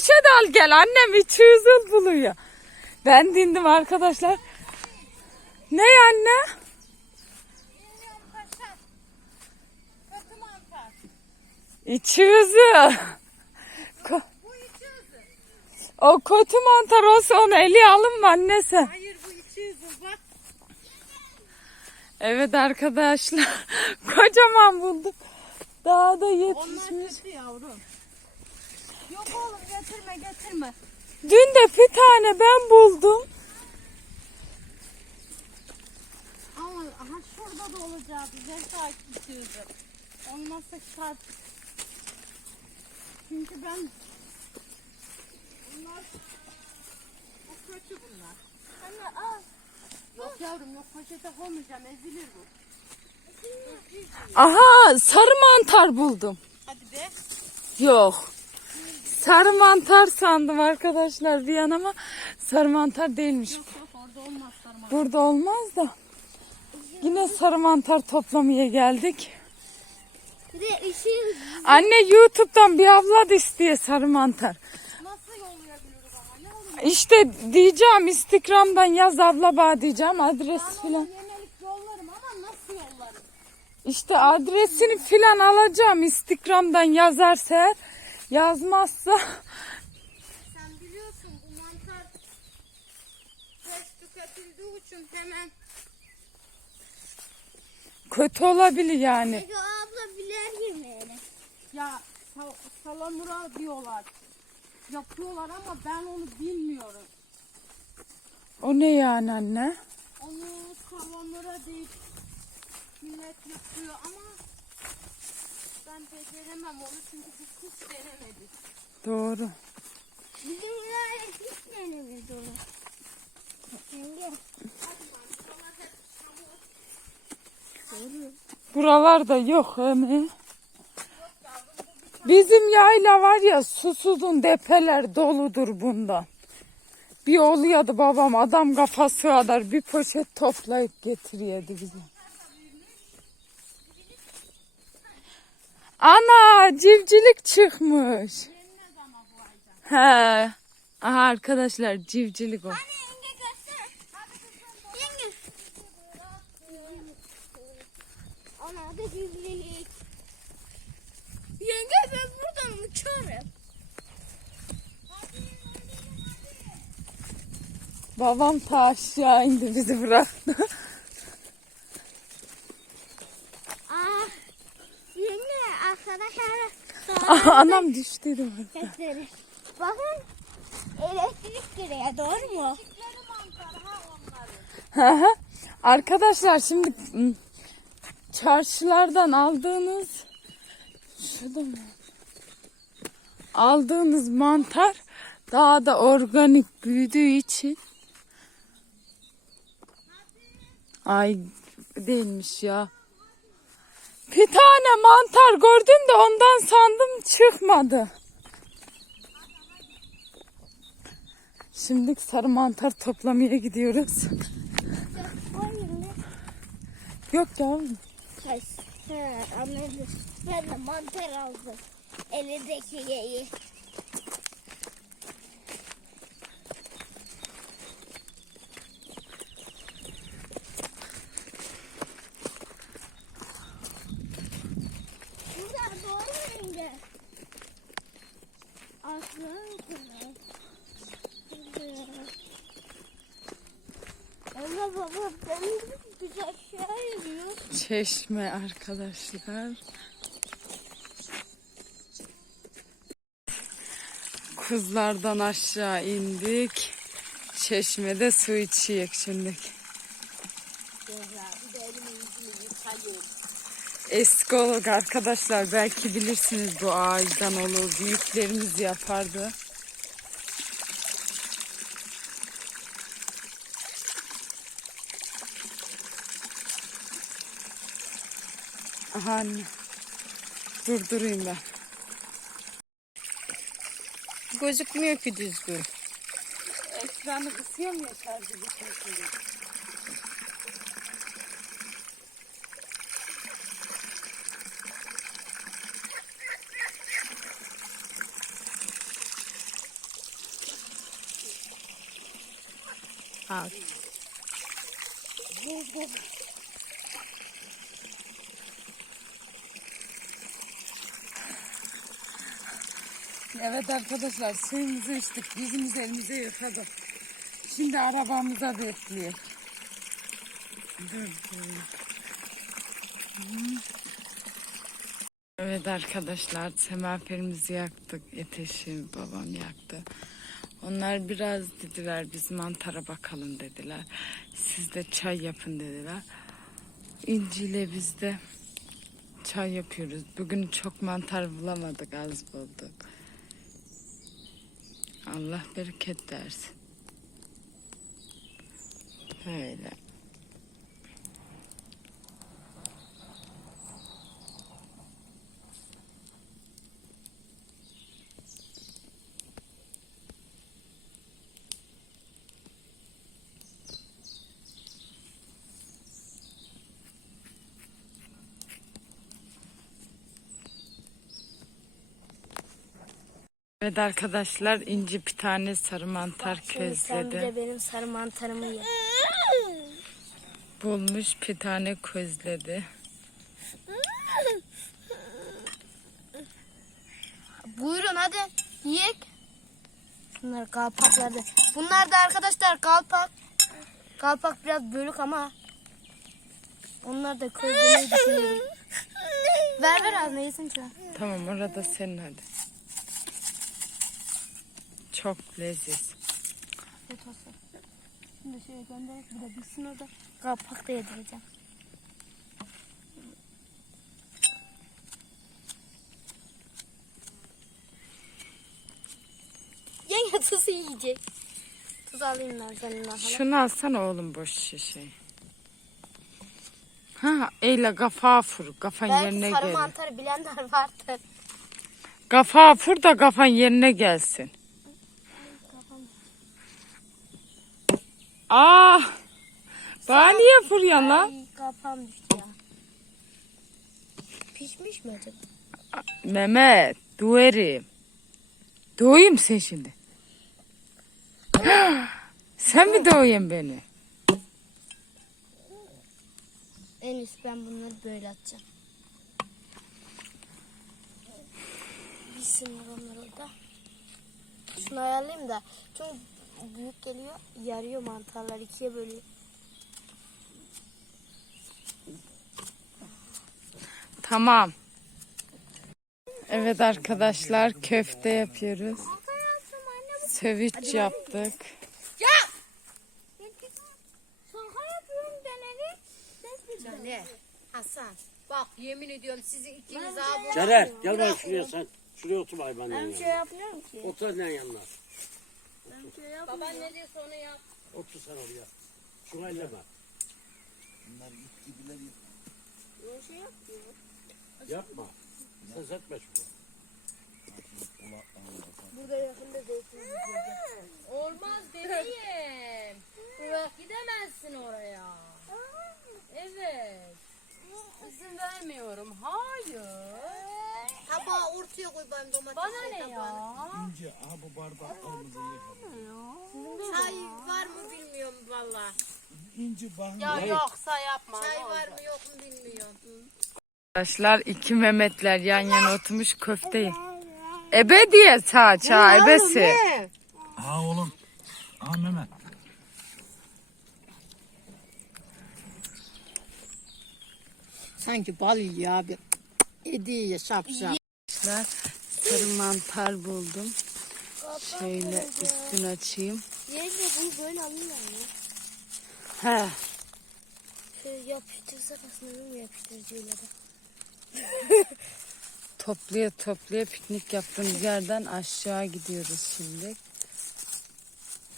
poşet al gel annem 200 yıl buluyor. Ben dindim arkadaşlar. Ne anne? 200 yıl. Ko- yüzü. O kötü mantar olsa onu eli alın mı annesi? Hayır bu iki yüzü bak. Evet arkadaşlar. Kocaman bulduk. Daha da Onlar yetişmiş. kötü yavrum. Yok oğlum getirme getirme. Dün de bir tane ben buldum. Ama aha şurada da olacak. Güzel takip yüzü. Olmazsa şart. Çünkü ben bunlar o kötü bunlar. Anne al. Yok yavrum yok poşete koymayacağım ezilir bu. Aha sarı mantar buldum. Hadi be. Yok. Sarı mantar sandım arkadaşlar bir an ama sarı mantar değilmiş. Yok yok orada olmaz sarma. Burada olmaz da. Yine sarı mantar toplamaya geldik. Bir de ışığı Anne YouTube'dan bir avlat isteye sarı mantar. Nasıl yollayabiliriz ama ne olur. İşte diyeceğim Instagram'dan yaz abla bağ diyeceğim adres filan. yemelik yollarım ama nasıl yollarım? İşte adresini filan alacağım Instagram'dan yazarsa eğer. Yazmazsa Sen biliyorsun bu mantar fresh tüketildiği için hemen kötü olabilir yani. O abla bilir yemeğini. ya sa- salamura diyorlar. Yapıyorlar ama ben onu bilmiyorum. O ne yani anne? Onu salamura deyip millet yapıyor ama ben beceremem onu çünkü biz hiç denemedik. Doğru. Bizim buraya hiç yenemedi onu. Yenge. Buralarda yok mi? Bizim yayla var ya susuzun depeler doludur bundan. Bir oluyordu babam adam kafası kadar bir poşet toplayıp getiriyordu bize. Ana civcilik çıkmış. He. Aha arkadaşlar civcilik o. Anne yenge göster. Yenge. Ana da cüzdelik. Yenge ben buradan uçarım. Babam ta aşağı indi bizi bıraktı. Aa. Yenge arkadaşlar. Aha, Anam düştü. Gösterir. Bakın. Elektrik giriyor doğru mu? Hı hı. Arkadaşlar şimdi çarşılardan aldığınız şurada mı? Aldığınız mantar daha da organik büyüdüğü için ay değilmiş ya. Bir tane mantar gördüm de ondan sandım çıkmadı. Şimdi sarı mantar toplamaya gidiyoruz. Yok yavrum. Hayır. Ben de mantar aldım. Elindeki yeyi. Güzel doğru mu yenge? Aslında Ama baba ben güzel şey arıyor. Çeşme arkadaşlar. Kızlardan aşağı indik. Çeşmede su içecek şimdi. Eskolog arkadaşlar belki bilirsiniz bu ağaçtan olur. Büyüklerimiz yapardı. Aha anne. Dur durayım ben. Gözükmüyor ki düzgün. Ekranı ısıyor mu yeterli? Şey Al. Buz buz. Evet arkadaşlar suyumuzu içtik. Yüzümüzü elimize yıkadık. Şimdi arabamıza bekliyor. Evet arkadaşlar semaferimizi yaktık. Ateşi babam yaktı. Onlar biraz dediler biz mantara bakalım dediler. Siz de çay yapın dediler. İnci ile biz de çay yapıyoruz. Bugün çok mantar bulamadık az bulduk. Allah bereket versin. Öyle. Evet arkadaşlar inci bir tane sarı mantar sen bir közledi. de benim sarı mantarımı ye. Bulmuş bir tane közledi. Buyurun hadi yiyek. Bunlar kalpaklarda. Bunlar da arkadaşlar kalpak. Kalpak biraz bölük ama onlar da közlemeyi düşünüyorum. ver ver ağzına yesin şu an. Tamam orada senin hadi. Çok leziz. Olsun. Şimdi şöyle gönderip bir de bitsin orada. Kalpak da yedireceğim. Yenge tuzu yiyecek. Tuz alayım ben seninle. Şunu alsana oğlum boş şişe. Ha eyle kafa fur. Kafan Belki yerine sarı gel. mantarı bilenler vardır. Kafa fur da kafan yerine gelsin. Aa! Bana niye fıryan lan? Ay kafam düştü ya. Pişmiş mi acaba? Mehmet, duerim. Doğayım sen şimdi. sen mi doğuyorsun beni? En iyisi ben bunları böyle atacağım. Bilsinler onlar orada. Şunu ayarlayayım da. Çünkü büyük geliyor. Yarıyor mantarlar. ikiye bölüyor. Tamam. Evet arkadaşlar köfte yapıyoruz. Söviç yaptık. Şaka yapıyorum deneri. Ne? Hasan. Bak yemin ediyorum sizin ikiniz abi. Ceren gel bak şuraya sen. Şuraya otur hayvanın Ben bir şey yanına. yapmıyorum ki. Otur annen yanına. Ben bir şey yapmıyorum. Baban ne diyorsa onu yap. Otur sen oraya. Şunu elleme. Bir şey yapmıyor. Yapma. Ses etme şunu. Burada yakında zeytin Olmaz bebeğim. Gidemezsin oraya. Evet. İzin vermiyorum. Hayır. Tabağı ortaya koy ben domates. Bana ne ya? Çay var mı bilmiyorum valla. Ya yoksa yapma. Çay var mı yok mu bilmiyorum. Arkadaşlar iki Mehmetler yan yana oturmuş köfteyi. Ebe diye sağ çağ ebesi. Ha oğlum. Ha Mehmet. Sanki bal yiyor abi. Ediyor şapşap. Arkadaşlar sarı mantar buldum. Şöyle üstünü açayım. Yenge bunu böyle alıyor ya. He. Şöyle yapıştırsak aslında mı yapıştırıcı öyle de. Toplaya toplaya piknik yaptığımız yerden aşağı gidiyoruz şimdi.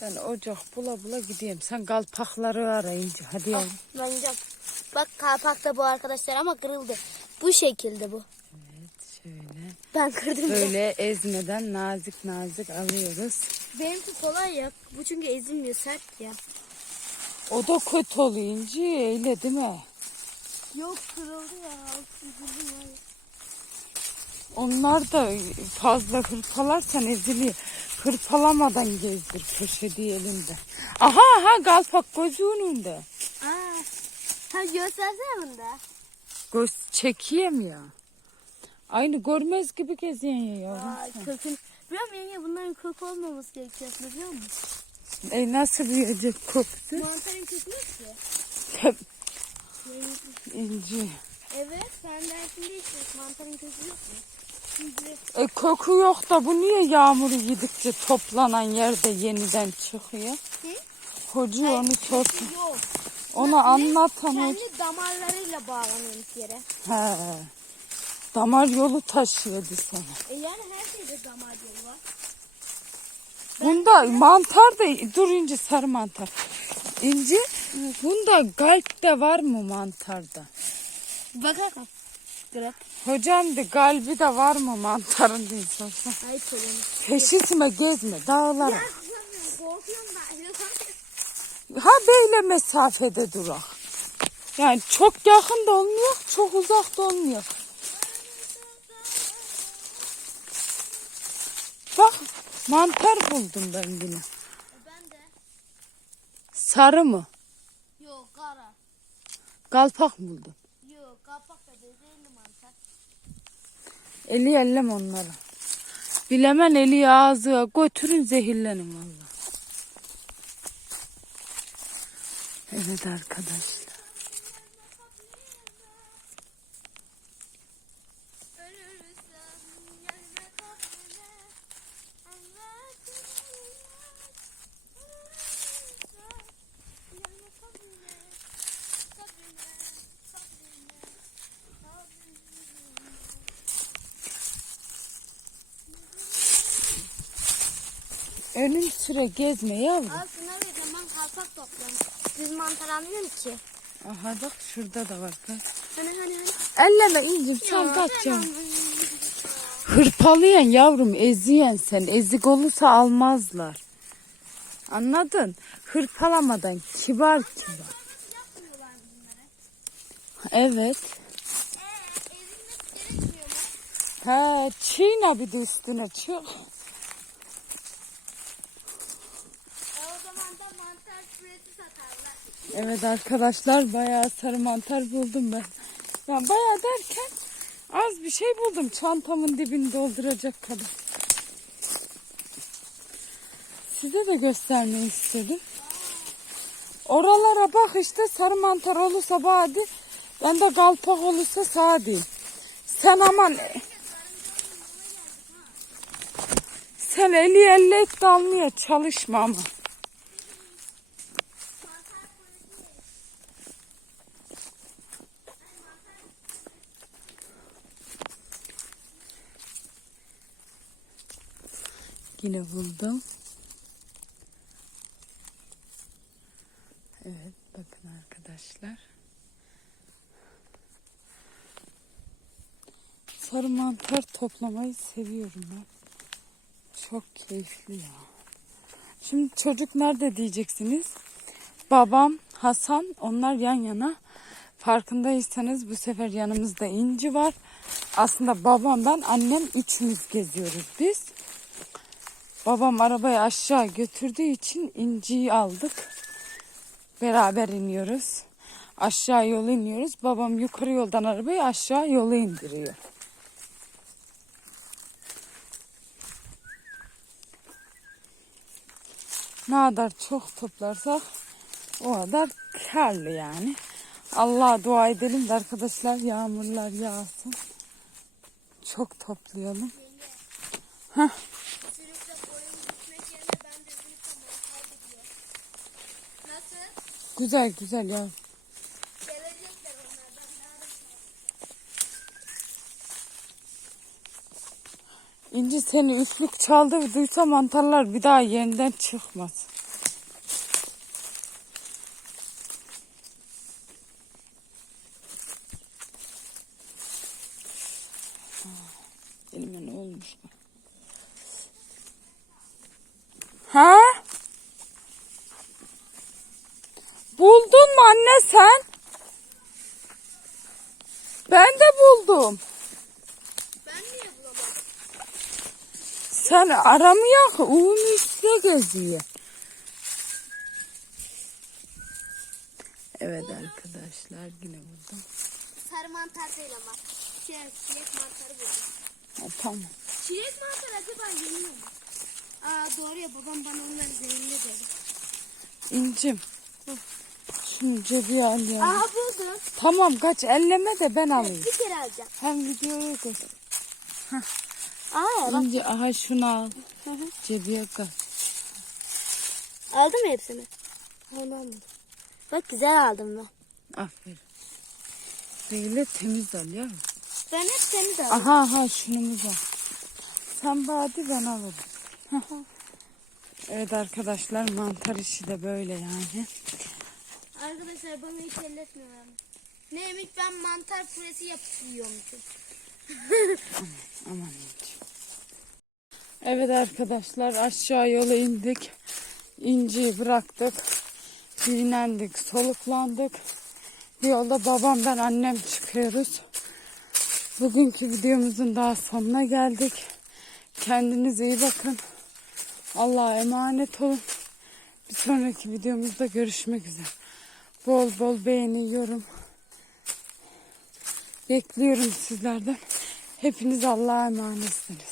Ben ocak bula bula gideyim. Sen kalpakları arayınca. Hadi yavrum. Ben yiyeceğim. Bak kapak da bu arkadaşlar ama kırıldı. Bu şekilde bu. Ben kırdım. Böyle ezmeden nazik nazik alıyoruz. Benimki kolay ya. Bu çünkü ezilmiyor sert ya. O da kötü olunca öyle değil mi? Yok kırıldı ya. Üzüldüm ya. Onlar da fazla hırpalarsan eziliyor. Hırpalamadan gezdir poşeti elinde. Aha aha galpak gözü önünde. Aa. Ha göstersene bunda. Göz çekeyim ya. Aynı görmez gibi geziyorsun ya yavrum. Aa kökün. Biliyor musun yenge bunların kök olmaması gerekiyor biliyor musun? E nasıl büyüyecek kokusu? Mantarın kökü yok ki. İnci. Evet senden şimdi hiç mantarın kökü yok mu? Şimdi E koku yok da bu niye yağmuru yedikçe toplanan yerde yeniden çıkıyor? Ne? Hoca onu sor. yok. Ona anlatan. Kendi damarlarıyla bağlanıyormuş yere. He. Damar yolu taşıyordu sana. E yani her şeyde damar yolu var. Bunda mantar da dur inci sarı mantar. İnci bunda kalp de var mı mantarda? Bakalım. Grab. Hocam de kalbi de var mı mantarın diye sorsan. Ay kolum. Peşisime gezme dağlara. Ha böyle mesafede durak. Yani çok yakın da olmuyor, çok uzak da olmuyor. Bak mantar buldum ben yine. Ben de. Sarı mı? Yok kara. Galpak mı buldum? Yok kapak da bezeyli mantar. Eli ellem onları. Bilemen eli ağzı götürün zehirlenin valla. Evet arkadaşlar. Önün süre gezme yavrum. Aslında bir zaman kalpak topluyorum. Biz mantar almıyoruz ki. Aha bak şurada da var. Bak. Hani hani hani. Elleme iyicim kaç ya. Hırpalayan yavrum eziyen sen. Ezik olursa almazlar. Anladın? Hırpalamadan kibar kibar. Evet. He çiğne bir de üstüne çık. E o zaman da mantar süresi satarlar. Evet arkadaşlar bayağı sarı mantar buldum ben. Ya bayağı derken az bir şey buldum. Çantamın dibini dolduracak kadar. Size de göstermeyi istedim. Oralara bak işte sarı mantar olursa badi. Ben de galpak olursa diyeyim. Sen aman sen eli elle et de almaya çalışma ama. Yine buldum. Evet bakın arkadaşlar. Sarı mantar toplamayı seviyorum ben. Çok keyifli ya. Şimdi çocuk nerede diyeceksiniz? Babam, Hasan onlar yan yana. Farkındaysanız bu sefer yanımızda İnci var. Aslında babam ben annem üçümüz geziyoruz biz. Babam arabayı aşağı götürdüğü için inciyi aldık. Beraber iniyoruz. Aşağı yolu iniyoruz. Babam yukarı yoldan arabayı aşağı yola indiriyor. Ne kadar çok toplarsak o kadar karlı yani. Allah'a dua edelim de arkadaşlar yağmurlar yağsın. Çok toplayalım. Sürükle koyun gitmek yerine ben de büyük mantar gidiyor. Nasıl? Güzel güzel ya. İnci seni üflük çaldı duysa mantarlar bir daha yeniden çıkmaz. Elime ne olmuş? Ha? Buldun mu anne sen? Ben de buldum. Ben niye bulamadım? Sen aramıyor ki. Uğum üstte geziyor. Evet arkadaşlar yine buldum. Sarı mantar değil ama. Şey, çilek mantarı buldum. Ha, tamam. Çilek mantarı acaba yeniyor mu? Aa doğru ya babam bana onları zehirli dedi. İncim. Şunu cebiye al ya. Aha buldum. Tamam kaç elleme de ben alayım. Bir kere alacağım. Hem videoya koy. Aa bak. Aha şunu al. Hı hı. Cebiye koy. Aldın mı hepsini? Onu almadım. Bak güzel aldım ben. Aferin. Böyle temiz al ya. Ben hep de aldım. Aha aha şunumuz al. Sen badi ben alırım. evet arkadaşlar mantar işi de böyle yani. Arkadaşlar bana hiç elletmiyorlar. Neymiş ben mantar püresi yapıyormuşum. Aman İnci. Evet arkadaşlar aşağı yola indik. İnciyi bıraktık. Dinlendik, soluklandık. Yolda babam ben annem çıkıyoruz. Bugünkü videomuzun daha sonuna geldik. Kendinize iyi bakın. Allah'a emanet olun. Bir sonraki videomuzda görüşmek üzere. Bol bol beğeni, yorum. Bekliyorum sizlerden. Hepiniz Allah'a emanetsiniz.